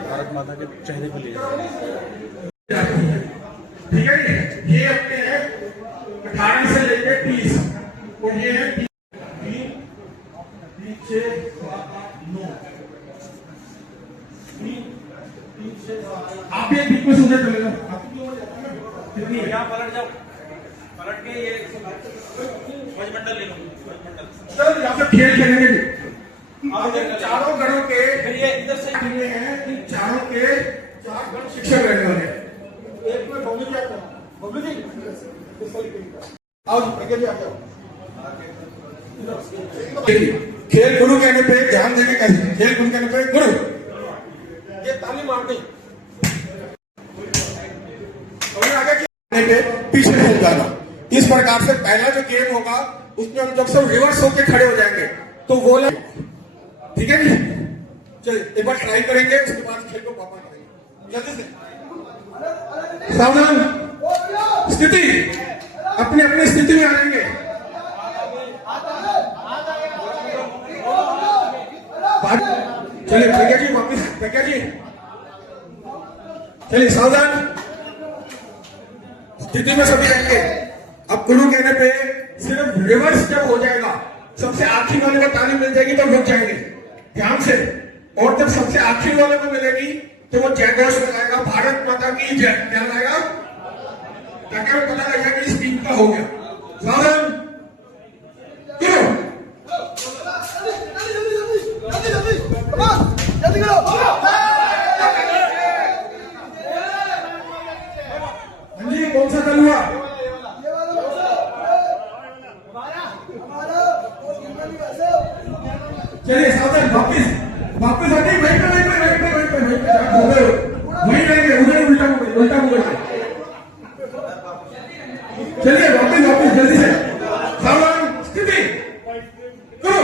भारत माता के चेहरे पर ले ठीक है। ये अपने हैं 18 से लेकर 30 और ये है 3 6 9 आप ये बीच में सुनने चलेगा कितनी यहाँ पलट जाओ, पलट के ये मंडल ले लो। चलो यहाँ पे खेल खेलेंगे। चारों गणों के ये इधर से हैं, इन चारों के 4 गण शिक्षक रहने वाले हैं। एक में बबलू जी आता है, बबलू जी आओ जी, प्रज्ञा जी आ जाओ। खेल गुरु कहने पे ध्यान देने कैसे, खेल गुरु कहने पे गुरु ये ताली मारते और आगे कहने पे पीछे घूम जाना। इस प्रकार से पहला जो गेम होगा उसमें हम जब सब रिवर्स होके खड़े हो जाएंगे तो वो ठीक है जी। चलिए एक बार ट्राई करेंगे, उसके बाद खेल को वापस करेंगे जल्दी से। सावधान, स्थिति, अपनी अपनी स्थिति में आ जाएंगे। चलिए प्रज्ञा जी वापस, प्रज्ञा जी चलिए सावधान, स्थिति में सभी रहेंगे। अब गुरु कहने पे सिर्फ रिवर्स जब हो जाएगा, सबसे आखिरी वाले को ताली मिल जाएगी तो रुक जाएंगे ध्यान से। और जब सबसे आखिरी वाले को मिलेगी तो वो जय घोष लगाएगा, भारत माता की जय। क्या लगाएगा? ताकि वो पता लगेगा कि इस टीम का हो गया। सावधान, जी कौन सा दल हुआ? चलिए सावधान, वापिस वापिस आते वहीं पे वहीं रहेंगे, उधर उल्टा मुगल। चलिए वापिस वापिस जल्दी से। सावधान, स्थिति, करो।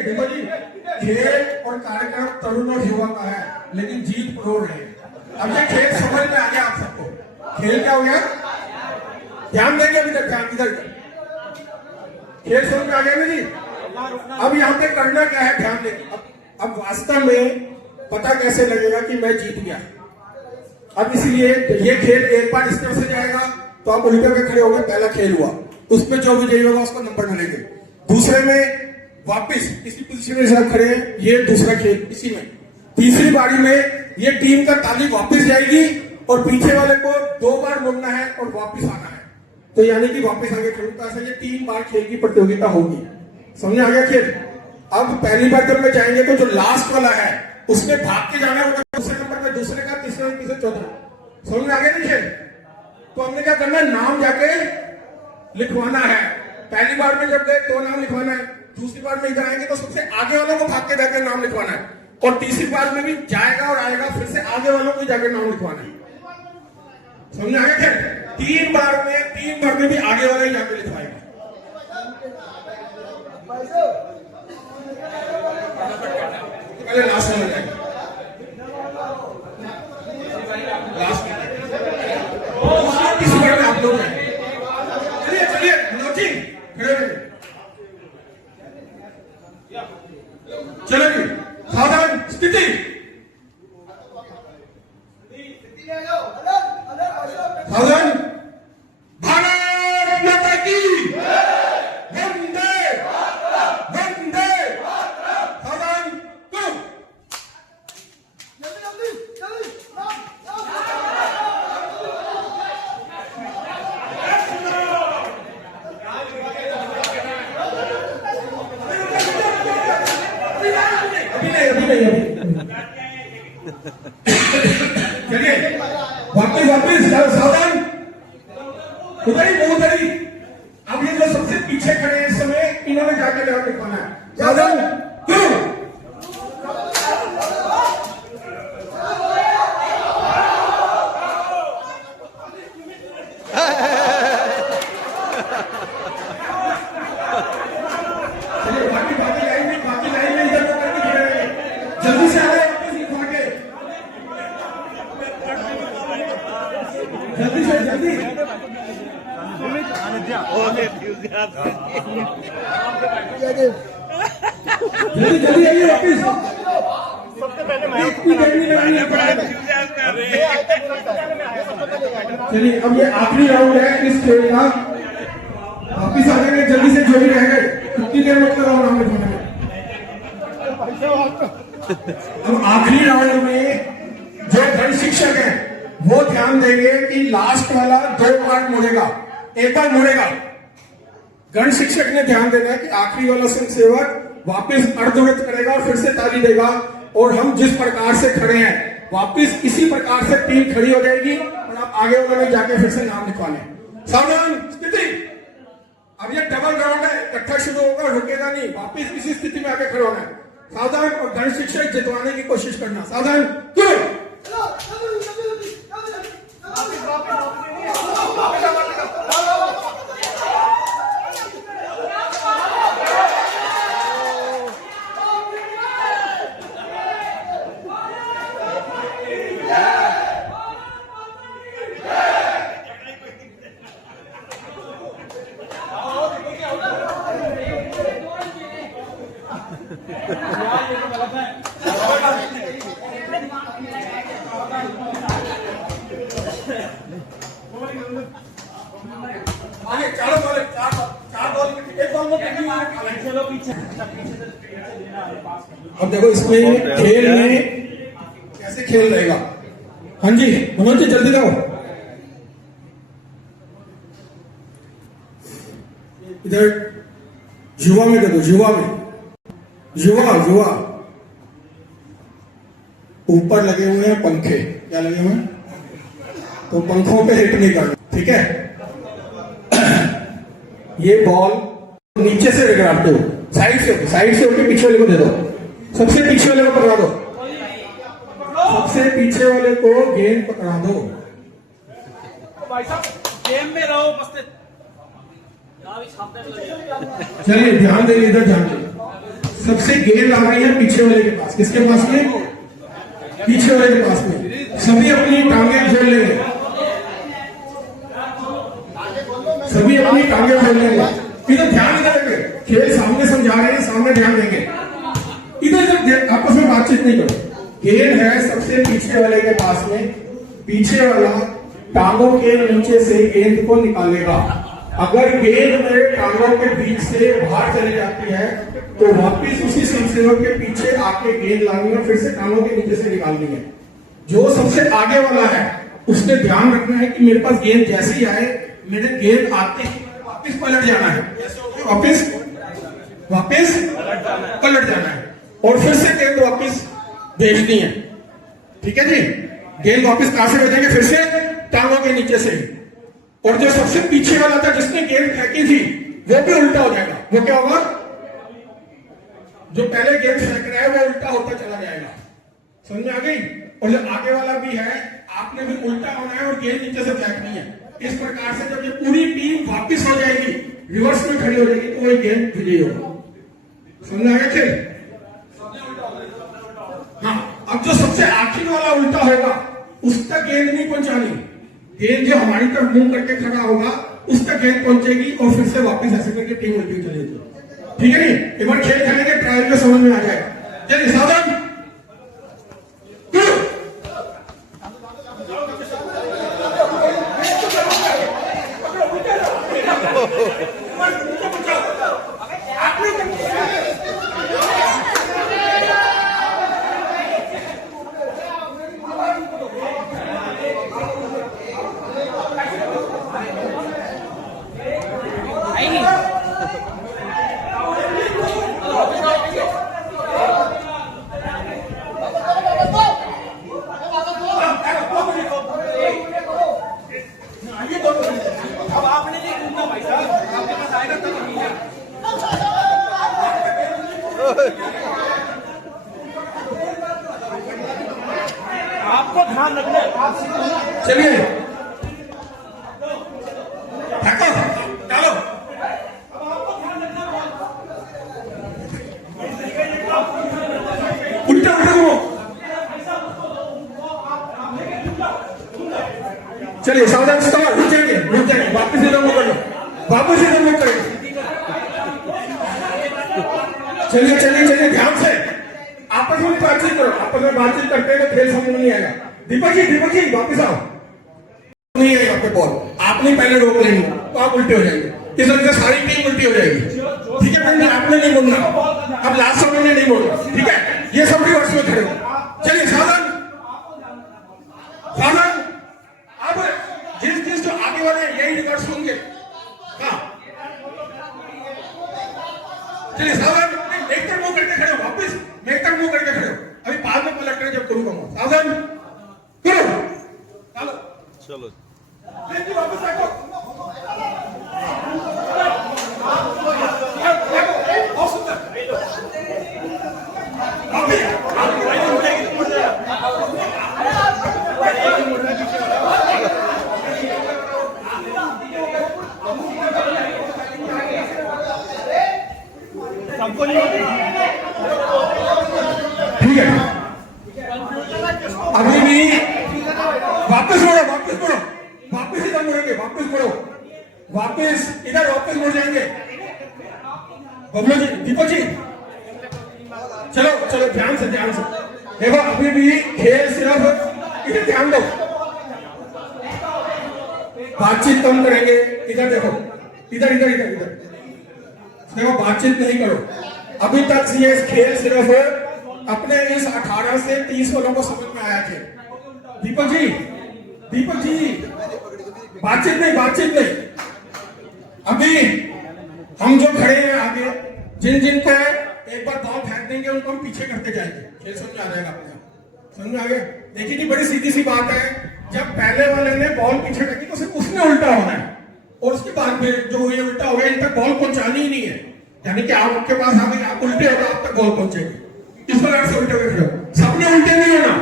देखो जी, खेल और कार्यक्रम तरुण और युवा का है, लेकिन जीत प्रोड़ रहे हैं। अब ये खेल समझ में आ गया आप सबको। खेल क्या हो गया? ध्यान देंगे अभी तक, ध्यान इधर। खेल समझ में आ गया ना जी? अब यहाँ पे करना क्या है, ध्यान देंगे। अब वास्तव में पता कैसे लगेगा कि मैं जीत गया? अब इसलिए ये खेल एक बार इस तरह से जाएगा तो आप उल्टे पे खड़े हो गए, पहला खेल हुआ, उसमें जो विजयी होगा उसको नंबर मिलेंगे। दूसरे में वापिस इसी पोजीशन में सब खड़े हैं, ये दूसरा खेल इसी में। तीसरी बारी में ये टीम का ताली वापस जाएगी और पीछे वाले को 2 बार मुड़ना है और वापस आना है, तो यानी कि वापस आगे खेलता है। ये 3 बार खेल की प्रतियोगिता होगी। समझ आ गया खेल? अब पहली बार जब में जाएंगे तो जो लास्ट वाला है उसने भाग के जाना होगा, दूसरे नंबर में दूसरे का, तीसरे नंबर से चौथा। समझ में आ गया नहीं खेल? तो हमने क्या करना है, नाम जाके लिखवाना है। पहली बार में जब गए तो नाम लिखवाना है, दूसरी बार में इधर आएंगे तो सबसे आगे वालों को भाग के जाके नाम लिखवाना है, और तीसरी बार में भी जाएगा और आएगा, फिर से आगे वालों को जाके नाम लिखवाना है। समझ आ गया क्या? 3 बार में भी आगे वाला ही जाके लिखवाएगा। पहले लास्ट में जाएगा, लास्ट में किसी बार में आप लोग हैं। चलिए चलिए मनोज जी खड़े रहिए। चलो जी, सावधान, स्थिति, सावधान, भारत माता की वंदे वंदे। सावधान, करो। चलिए वापिस सावधान, उधर ही उधर ही। अब ये जो सबसे पीछे खड़े हैं इस समय, इन्होंने जाके नाम लिखवाना है। सावधान, क्यों? चलिए बाकी लाइन में इधर करके खड़े रहिए, जल्दी से आ रहे वापस लिखवा के। जल्दी से जल्दी जल्दी जल्दी आइए वापिस। इतनी देर नहीं लगानी है। चलिए अब ये आखिरी राउंड है इस खेल का। वापिस आ जाएंगे जल्दी से, जो भी रह गए कितनी देर मतलब राउंड में। अब आखिरी राउंड में जो गण शिक्षक है वो ध्यान देंगे कि लास्ट वाला 2 बार मुड़ेगा, एक बार मुड़ेगा। गण शिक्षक ने ध्यान देना है कि आखिरी वाला संघ सेवक वापिस अर्धवृत्त करेगा और फिर से ताली देगा, और हम जिस प्रकार से खड़े हैं वापिस इसी प्रकार से टीम खड़ी हो जाएगी और आप आगे वाले में जाके फिर से नाम लिखवाने। सावधान स्थिति। अब ये डबल राउंड है, इकट्ठा शुरू होगा, रुकेगा नहीं, वापिस इसी स्थिति में आगे खड़े होना है। सावधान, और गण शिक्षक जितवाने की कोशिश करना। सावधान, क्यों अब देखो इसमें खेल में कैसे खेल रहेगा। हाँ जी मनोज जी जल्दी जाओ। इधर युवा में दे दो, युवा में, युवा युवा। ऊपर लगे हुए हैं पंखे, क्या लगे हुए हैं, तो पंखों पे हिट नहीं करना, ठीक है। ये बॉल नीचे से रगड़ाते हो, साइड से होके पीछे वाले को दे दो, सबसे पीछे वाले को पकड़ा दो, सबसे पीछे वाले को गेंद पकड़ा दो। भाई साहब गेम में रहो, बस चलिए ध्यान देंगे, इधर ध्यान देंगे। सबसे गेंद आ रही है पीछे वाले के पास, किसके पास में, पीछे वाले के पास में। सभी अपनी टांगे खोल लेंगे, सभी अपनी टांगे खोल लेंगे। इधर ध्यान देंगे, खेल सामने समझा रहे हैं, सामने ध्यान देंगे। इधर आपस में बातचीत नहीं करो। गेंद है सबसे पीछे वाले के पास में, पीछे वाला टांगों के नीचे से गेंद को निकालेगा। अगर गेंद मेरे टांगों के बीच से बाहर चली जाती है तो वापिस उसी संसेवक के पीछे आके गेंद लानी है, फिर से टांगों के नीचे से निकालनी है। जो सबसे आगे वाला है उसने ध्यान रखना है कि मेरे पास गेंद जैसे ही आए, मेरे गेंद आते ही वापिस पलट जाना है, वापिस पलट जाना है, और फिर से गेंद वापिस भेजनी है, ठीक है जी। गेंद वापिस कहां से भेजेंगे, फिर से टांगों के नीचे से। और जो सबसे पीछे वाला था जिसने गेंद फेंकी थी वो भी उल्टा हो जाएगा। वो क्या होगा, जो पहले गेंद फेंक रहा है वो उल्टा होता चला जाएगा, समझ में आ गई। और जो आगे वाला भी है आपने भी उल्टा होना है और गेंद नीचे से फेंकनी है। इस प्रकार से जब ये पूरी टीम वापिस हो जाएगी, रिवर्स में खड़ी हो जाएगी, तो वही गेंद विजयी होगा। समझ में आ गया खेल। हाँ, अब जो सबसे आखिरी वाला उल्टा होगा उस तक गेंद नहीं पहुंचानी। गेंद जो हमारी तरफ मुंह करके खड़ा होगा उस तक गेंद पहुंचेगी और फिर से वापस ऐसे करके टीम उल्टी चलेगी, ठीक है नी। एक बार खेल खेलेंगे, ट्रायल में समझ में आ जाएगा। चलिए सावधान, अब आपने नहीं कूदना भाई साहब, आपके पास आएगा तब नहीं है। आपको ध्यान रखना है। चलिए डालो, उल्टा उल्टा। चलिए सावधान, स्टॉप, रुक जाएंगे, वापस इधर मुंह कर लो, वापस इधर मुंह करेंगे। चलिए ध्यान से आपस में बातचीत करो, आपस में बातचीत करते हैं तो खेल समझ में नहीं आएगा। दीपक जी वापस आओ, नहीं आएगा आपके बॉल, आपने पहले रोक लेंगे तो आप उल्टे हो जाएंगे, इस वजह से सारी टीम उल्टी हो जाएगी। ठीक है फ्रेंड, आपने नहीं बोलना, अब लास्ट समय में नहीं बोलना, ठीक है? ये सब रिवर्स में खड़े हो। चलिए सावधान, अब जिस जो आगे वाले यही रिवर्स होंगे। हाँ चलिए सावधान, एक तरफ मुंह करके खड़े हो, वापस मैं एक तरफ मुंह करके खड़े हो, अभी बाद में पलट कर जब करूंगा मैं। सावधान करो, चलो वापस रखो, बहुत सुंदर, ठीक है। अभी भी वापस मुड़ो, वापस इधर मुड़ेंगे, वापस मुड़ो, वापस इधर, वापस मुड़ जाएंगे। बबलू जी, दीपक जी, चलो ध्यान से देखो, अभी भी खेल सिर्फ इधर ध्यान दो, बातचीत कम करेंगे। इधर देखो, इधर देखो, बातचीत नहीं करो। अभी तक ये खेल सिर्फ अपने इस 18 से 30 वालों को समझ में आया थे। दीपक जी बातचीत नहीं। अभी हम जो खड़े हैं आगे, जिन को एक बार बॉल फेंक देंगे उनको हम पीछे करते जाएंगे, खेल समझ में आ जाएगा आपको, समझ में आ गया? देखिए कि बड़ी सीधी सी बात है, जब पहले वाले ने बॉल पीछे रखी तो सिर्फ उसने उल्टा होना है, और उसके बाद में जो ये उल्टा हो गया, इन तक बॉल पहुंचानी ही नहीं है। यानी कि आपके पास आ गई, आप उल्टे होगा, आप तक बॉल पहुंचेगी। इस प्रकार से उल्टे हुए सबने उल्टे नहीं होना,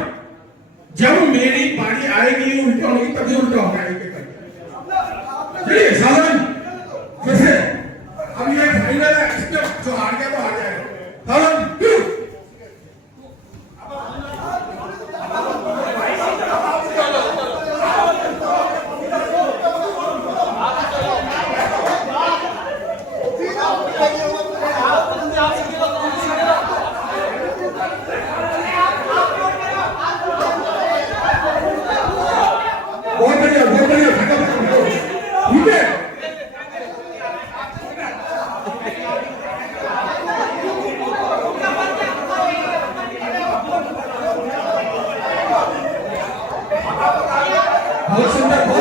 जब मेरी बारी आएगी उल्टे होगी तभी उल्टा होगा। चलिए सावधान, वैसे अब ये फाइनल है, इसमें जो हार गया तो हार जाएगा। सावधान, बहुत बढ़िया, ठीक है। बहुत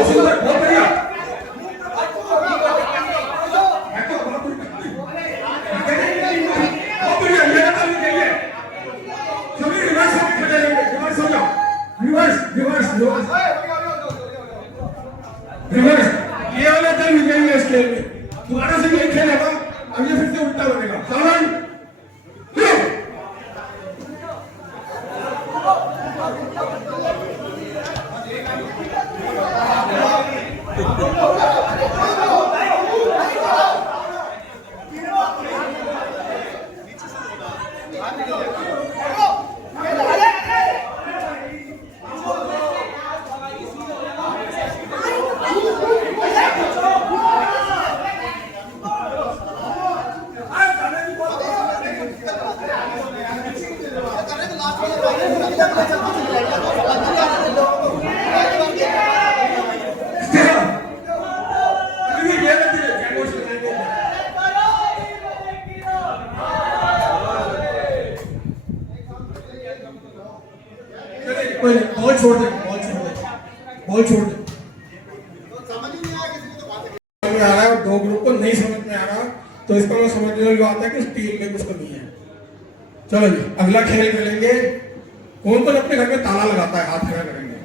सुंदर, बहुत बढ़िया। सभी रिवर्स में खड़े रहेंगे, रिवर्स हो जाओ, रिवर्स। ये वाला दल विजयी है इस खेल में, दोबारा से ये खेल होगा, अब ये फिर से उल्टा बनेगा। सावधान, बॉल छोड़ दे, समझ में आ रहा है, और दो ग्रुप को नहीं समझ में आ रहा, तो इसको मैं समझने वाली बात है कि टीम में कुछ कमी है। चलो जी, अगला खेल खेलेंगे। कौन अपने घर में ताला लगाता है? हाथ खड़ा करेंगे।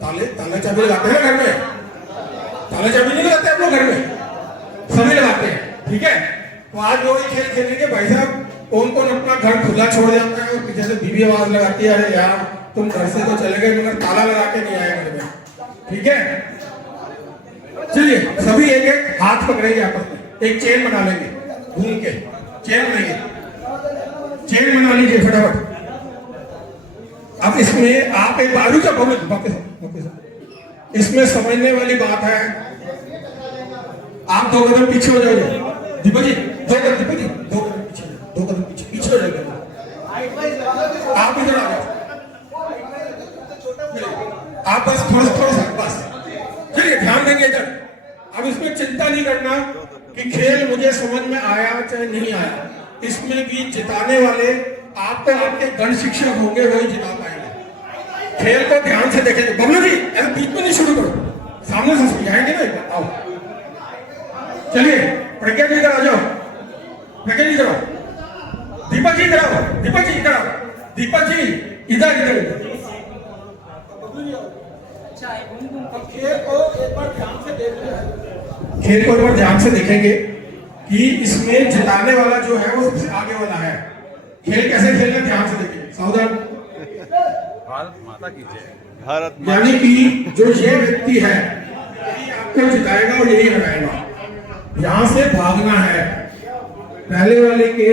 ताले चाबी लगाते हैं घर में? ताला चाबी नहीं लगाते आप लोग घर में? सभी लगाते हैं, ठीक है। तो आज वो खेल खेलेंगे भाई साहब। कौन अपना घर खुला छोड़ जाता है और पीछे से बीवी आवाज लगाती है, अरे यार तुम घर से तो चले गए मगर ताला लगा के नहीं आए घर में, ठीक है। चलिए सभी एक एक हाथ पकड़ेंगे आपस में, एक चेन बना लेंगे, घूम के चेन बनाइए, चेन बना लीजिए फटाफट। अब इसमें आप एक बाजू का वापस इसमें समझने वाली बात है, आप 2 कदम पीछे हो जाओगे दीपक जी, 2 कदम दीपक जी, 2 कदम पीछे, 2 कदम पीछे हो जाओगे। आप इधर आ जाओ, आप बस थोड़ा सा बस, चलिए ध्यान देंगे इधर। अब इसमें चिंता नहीं करना कि खेल मुझे समझ में आया चाहे नहीं आया, इसमें भी जिताने वाले आपको आपके गण शिक्षक होंगे, वही जिता पाएंगे। खेल को ध्यान से देखेंगे। बबलू जी ऐसे बीच में नहीं शुरू करो, सामने से समझाएंगे ना, एक बार आओ। चलिए प्रज्ञा जी इधर आ जाओ, प्रज्ञा जी इधर आओ, दीपक जी इधर आओ, दीपक जी इधर आओ, दीपक जी इधर इधर। खेल को एक बार ध्यान से देख, खेल को एक बार ध्यान से देखेंगे कि इसमें जिताने वाला जो है वो सबसे आगे वाला है। खेल कैसे खेलना ध्यान से देखेंगे, सावधान। भारत माता की जय। भारत यानी कि जो ये व्यक्ति है यही आपको जिताएगा और यही हराएगा। यहां से भागना है, पहले वाले के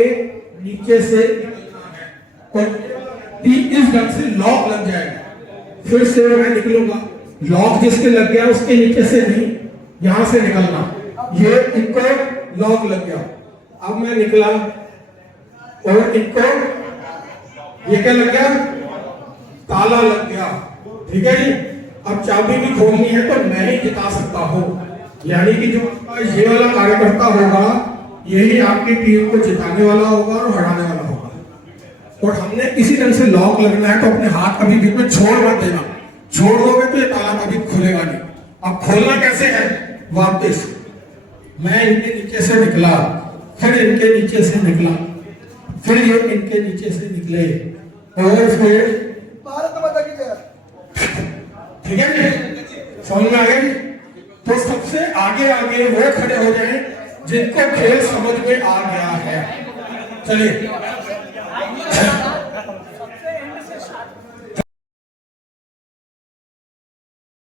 नीचे से निकलना है और इस ढंग से लॉक लग जाएगा। फिर से मैं निकलूंगा, लॉक जिसके लग गया उसके नीचे से नहीं, यहां से निकलना। ये इनको लॉक लग गया, अब मैं निकला और इनको ये क्या लग गया, ताला लग गया। ठीक है जी, अब चाबी भी खोलनी है तो मैं ही जिता सकता हूं। यानी कि जो आपका ये वाला कार्यकर्ता होगा यही आपकी टीम को जिताने वाला होगा और हराने वाला होगा। और हमने इसी ढंग से लॉक लगना है, तो अपने हाथ कभी बीच में छोड़ मत देना, छोड़ दोगे तो ये ताला कभी खुलेगा नहीं। अब खोलना कैसे है, वापस मैं इनके नीचे से निकला, फिर इनके नीचे से निकला, फिर ये इनके नीचे से निकले और फिर भारत माता की जय। ठीक है जी, समझ में आ गया। तो सबसे आगे आगे वो खड़े हो जाए जिनको खेल समझ में आ गया है। चलिए